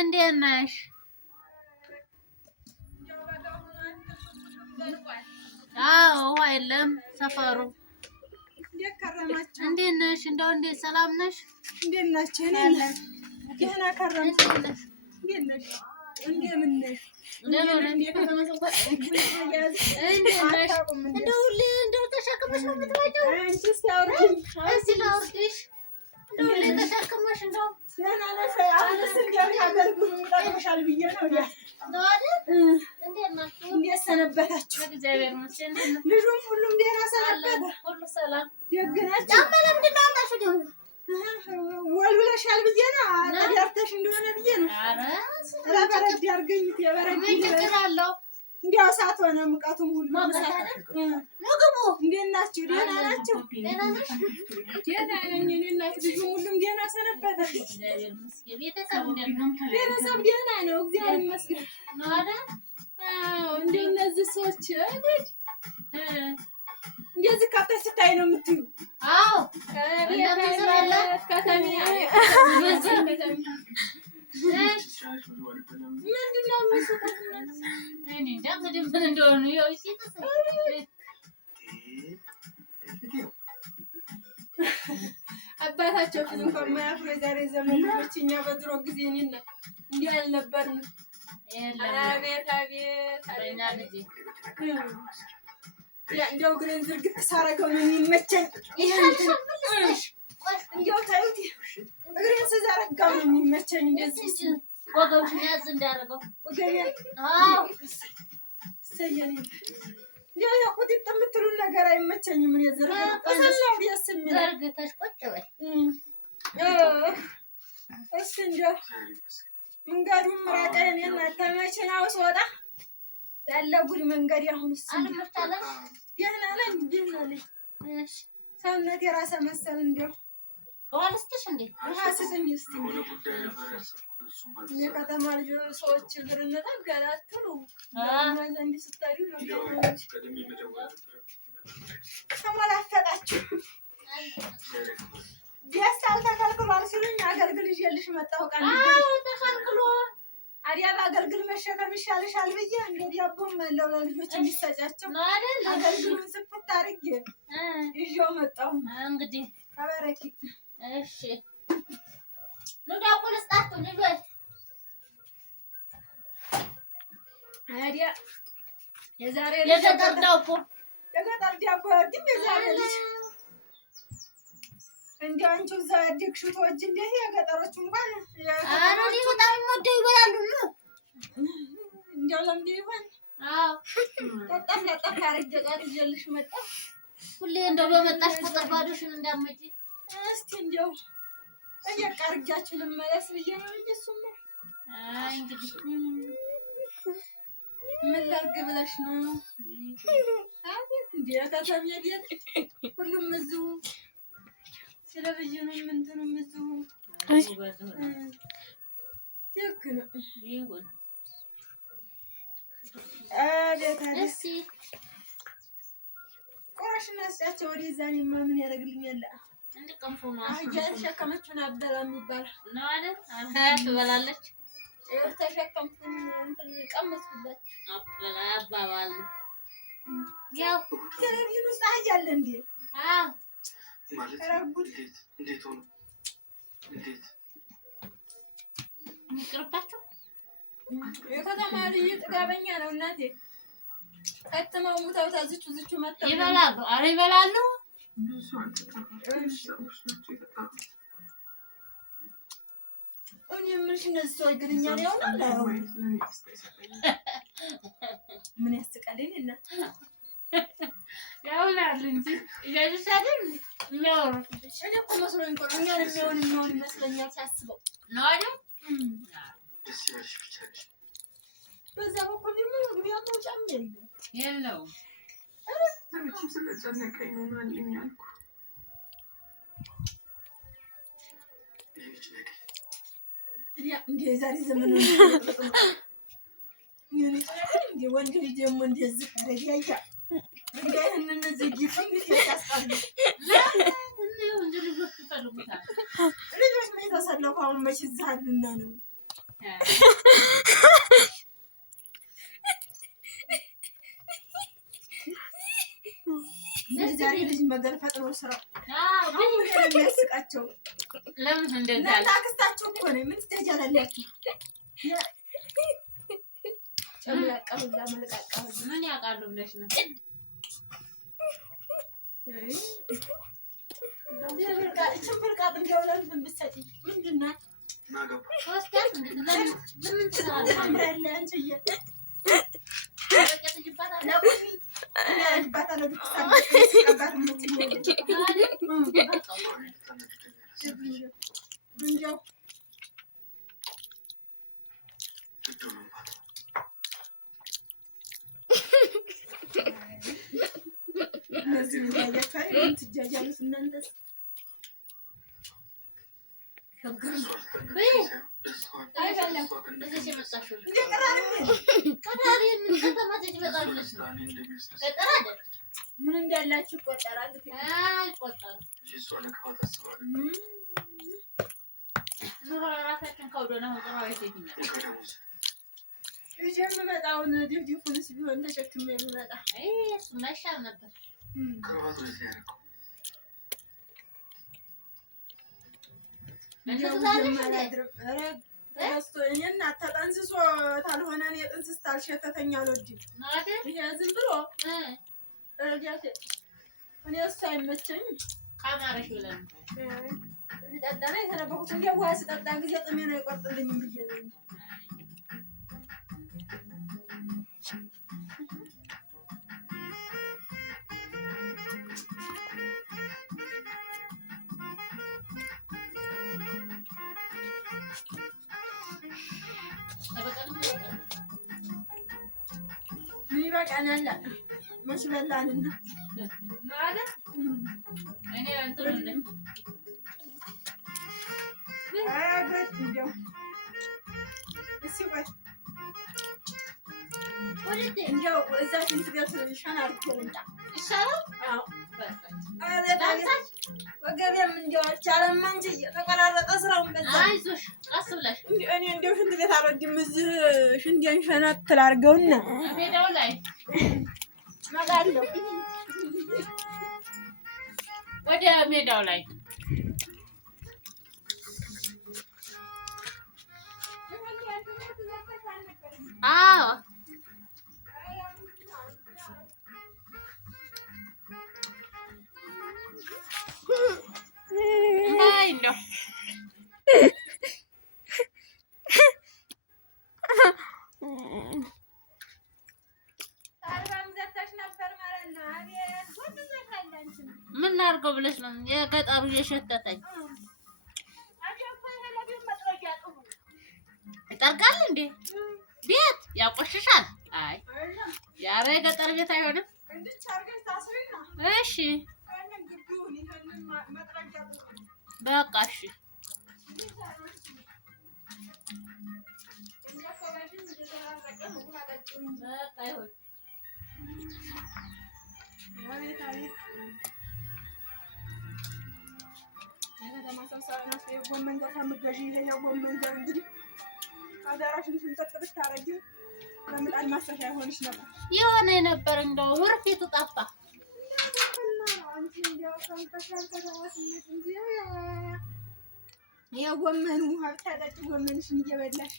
እንዴት ነሽ? አዎ ውሃ የለም ሰፈሩ። እንዴት ነሽ? እንደው እንዴት ሰላም ነሽ? እንዴት ናችሁ? ደህና ከረምሽ? እንዴት ነሽ? እንደምን ነሽ? እንደው ተሸክመሽ ነው የምትመጪው? እስኪ ላውርድሽ። እንደው ተሸክመሽ እንደው ደህና ነሽ? አሁንስ እንደው አገልግሎት ይጠቅምሻል ብዬ ነው አይደል? እንዴት ሰነበታችሁ? እግዚአብሔር ይመስገን። ልጁም ሁሉም ደህና ሰነበተ? ሁሉ ሰላም። ደግ ናችሁ? ጫማ ለምንድን ነው ያወጣሽው ደግሞ? ወልውለሻል ብዬ ነው ተዳርተሽ እንደሆነ ብዬ ነው። ኧረ በረድ ያድርገኝ። ችግር አለው እንዲያው እሳት ሆነ ሙቀቱም ሁሉ ምግቡ። እንዴት ናችሁ? ደህና ናችሁ? ደህና ነኝ እኔ እናት። ልጁም ሁሉም ደህና ሰነበተ? ቤተሰብ ደህና ነው እግዚአብሔር ይመስገን። አዎ እንደው እነዚህ ሰዎች እንደዚህ ከብተሽ ስታይ ነው የምትዩ? አዎ ምንድን ነው የሚሰጡት? እኔ እንጃ እንግዲህ ምን እንደሆኑ አባታቸው ፊት እንኳን የማያፍሩ የዛሬ ዘመን ልጆች እኛ በድሮ ጊዜ እኔና እንዲህ አልነበርንም። አቤት አቤት እንደው እግሬን ዝርግት ሳረገው ነው የሚመቸኝ። እንደው ታዩት እግሬን ስዘረጋው ነው የሚመቸኝ። እንደዚህ ወገብሽን ያዝ እንዳደረገው እንደው የቁጢጥ የምትሉን ነገር አይመቸኝም። እኔ ዘርግተሽ ደስ የሚል ዘርግተሽ ቁጭ በይ። እሺ እንደው መንገዱም ምራቀን እናንተ መኪናው ስወጣ ያለ ጉድ መንገድ አሁንስ አልመጣለሽ? ደህና ነኝ ደህና ነኝ። እሺ ሰውነት የራሰ መሰል እንደው ውሃ ልስጥሽ እንዴ? ውሃ ስጥኝ እስኪ። የከተማ ልጆች ሰዎች ብርነት አጋላትሉ ዘንድ ስታዩ ነው ተሞላፈጣችሁ። ደስታው ተከልክሏል ሲሉኝ አገልግል ይዤልሽ መጣሁ። ቃል ተከልክሎ አዲያ በአገልግል መሸከም ይሻልሻል ብዬ እንደ ዳቦም አለው ለልጆች እንዲሰጫቸው አገልግሉን ስፍት አድርጌ ይዤው መጣሁ። እንግዲህ ተባረኪ። እሺ ኑ ዳቦ ልስጣችሁ ልጆች። አዲያ የዛሬ የገጠር ዳቦ ግን የዛሬ ልጅ እንደ አንቺው እዛ ያደግሽው ተወጅ እንደ የገጠሮቹ እንኳን ኧረ እኔ በጣም የምወደው ይበላሉ ነው እንደው ለምዴ ይሆን? አዎ ጠጣፍ ለጠፍ አድርጌ ጧት ይዤልሽ መጣሁ። ሁሌ እንደው በመጣሽ ቁጥር ባዶሽን እንዳትመጪ። እስኪ እንደው ጠየቅ አድርጊያችሁ ልመለስ ብዬ ነው እንጂ እሱማ አይ እንግዲህ ምን ላድርግ ብለሽ ነው? አቤት እንደ ከተማ ቤት ሁሉም እዚሁ ቴሌቪዥኑም እንትኑም እዚሁ ደግ ነው። ይሁን አቤት አቤት። እስኪ ቁራሽና ስጫቸው ወደዛ። እኔማ ምን ያደርግልኛል? እንድቀምፉ ነው አህያ ተሸከመችውን አትበላም ይባላል ነው አይደል? ትበላለች። ተሸከምኩኝ እንትን ቀመስኩላችሁ አትበላ አባባል ነው። ያው ቴሌቪዥን ውስጥ አህያ አለ እንዴ? አዎ እንዴት ሆኖ እንዴት ይቅርባችሁ። የከተማ ልጅ ጥጋበኛ ነው እናቴ። ከተማው ሙታው ታዝቹ ዝቹ መጣው ይበላሉ። ኧረ ይበላሉ። እኔ ምንሽ እነዚህ ሰው ግንኛ ነው ያውናል። ምን ያስቀልኝ እና ያውላል እንጂ ያጅሳደም ነው። እኔ እኮ መስሎኝ እኮ እኛን የሚሆን ይመስለኛል ሳስበው ነው አይደል? ደስ ይበልሽ ብቻ ነሽ። በዛ በኩል ደግሞ ምክንያቱ ጫም የለውም። አንቺም ስለጨነቀኝ ነው ማንኛውም ያልኩ ያ እንደ ዛሬ ዘመን ነው እንደ ወንድ ልጅ ደግሞ እንደዚህ ረዲያ እንዴት እነዚህ ጊፍም ይያስጣሉ። እንደ ልጆች ይፈልጉታል። ልጆች ምን ተሰለፉ? አሁን መች ዛልና ነው ዛሬ ልጅ መገልፈጥ ነው ስራው። የሚያስቃቸው ለምን እንደዛ ታክስታቸው እኮ ነው። ምን ትጀጃላላችሁ? ጨምላቀውላ መልቃቀው ምን ያውቃሉ ብለሽ ነው? ችምብርቃጥ እንደውለን ብትሰጪ ምንድን ናት? እነዚህ ትጃጃሉት እናንተስ ምን እንዳላችሁ ይቆጠራል። የምመጣውን ድፍድፉንስ ቢሆን ተሸክሜ የምመጣ እሱማ ይሻል ነበር። እኔና ተጠንስሶ ታልሆነ እኔ ጥንስስ ታልሸተተኝ አልወድም። ይሄ ዝም ብሎ እኔ እሱ አይመቸኝም። ካማረሽ ብለን ልጠጣ ነው የተረበኩት። እንደ ውሃ ስጠጣ ጊዜ ጥሜ ነው የቆርጥልኝም ብዬ ነው እንጂ ይበቃናል። መች በላንና ማለት እኔ እንትን ነኝ እንደው እስኪ ቆይ እንደው እዛ ሽንት ቤት ሸና አድርጌ ልምጣ ይሻላል። አዎ ወገቤም እንደው አልቻለም እንጂ የተቆራረጠ ስራውን በዛ። አይዞሽ ቀስ ብለሽ እኔ እንደው ሽንት ቤት አልወድም። እዚህ ሽንቴን ሸናት ላድርገውና ሜዳው ላይ እመጣለሁ። ወደ ሜዳው ላይ አዎ አይ ነው ምን ላድርገው ብለሽ ነው? የገጠሩ እየሸተተኝ ይጠርጋል እንዴ? ቤት ያቆሽሻል። አይ ኧረ የገጠር ቤት አይሆንም። እሺ በቃ እሺ በቃ ይሁን። የከተማ ሰው ሳይሆን የጎመን ዘር ከምትገዢ ይሄኛው ጎመን ዘር እንግዲህ አዳራሽን ስንጠጥ ብታረጊ ለምጣድ ማሰሻ ይሆንሽ ነበር። የሆነ የነበር እንደው ወርፊቱ ጠፋ። የጎመን ውሃ ብታጠጪ ጎመንሽን እየበላሽ